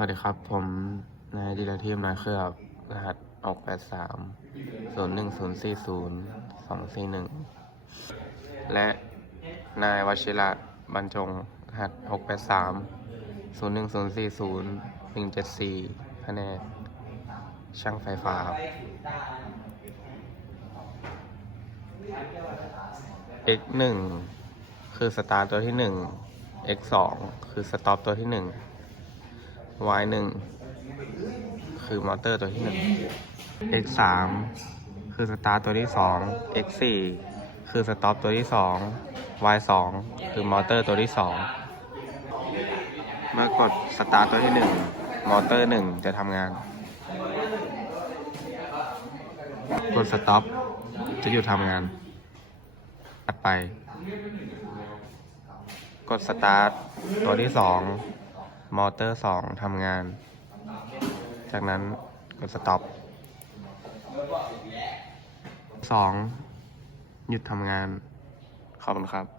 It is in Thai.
สวัสดีครับ ผมนายดิลทีมนายเครือบรหัสออกแปดสามศูนย์หนึ่งศูนย์สี่ศูนย์สองสี่หนึ่งและนายวชิระบรรจงรหัสหกแปดสามศูนย์หนึ่งศูนย์สี่ศูนย์หนึ่งเจ็ดสี่แผนกช่างไฟฟ้าครับ x หนึ่งคือสตาร์ตัวที่หนึ่ง x สองคือสต็อปตัวที่หนึ่ง y หนึ่งคือมอเตอร์ตัวที่หนึ่ง x สามคือสตาร์ตัวที่สอง x สี่คือสต็อปตัวที่สอง y สองคือมอเตอร์ตัวที่สองเมื่อกดสตาร์ตัวที่หนึ่งมอเตอร์หนึ่งจะทำงาน กดสต็อปจะหยุดทำงานถัดไป กดสตาร์ทตัวที่สอง มอเตอร์สองทำงาน จากนั้นกดสต็อปสองหยุดทำงาน ขอบคุณครับ